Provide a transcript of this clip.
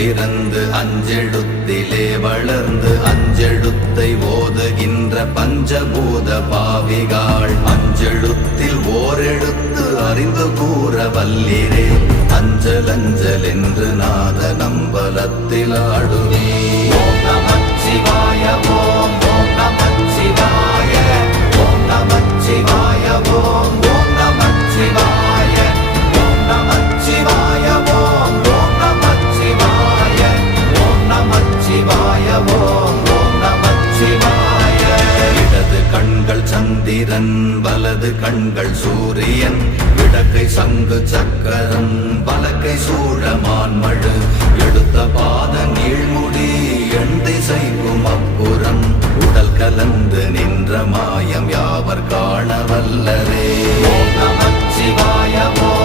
பிறந்து அஞ்செழுத்திலே வளர்ந்து அஞ்செழுத்தை ஓதுகின்ற பஞ்சபூத பாவிகாள் அஞ்செழுத்தில் ஓரெழுத்து அறிந்து கூற வல்லிரே அஞ்சல் அஞ்சல் என்று நாத நம்பலத்தில் ஆடுவே. ஓம் நமச்சிவாய ஓம் ஓம் நமச்சிவாய ஓம் நமச்சிவாய ஓம் ஓம் நமச்சிவாய ஓம் நமச்சிவாய ஓம் ஓம் நமச்சிவாய ஓம் நமச்சிவாய ஓம் ஓம் நமச்சிவாய. இடது கண்கள் சந்திரன் வலது கண்கள் சூரியன் இடக்கை சங்கு சக்கரம் வலக்கை சூழமான்மழு எடுத்த பாத நீழ்முடி எண் திசைக்கும் அப்புறம் உடல் கலந்து நின்ற மாயம் யாவர் காண வல்லரே. ஓம் நமச்சிவாய ஓம்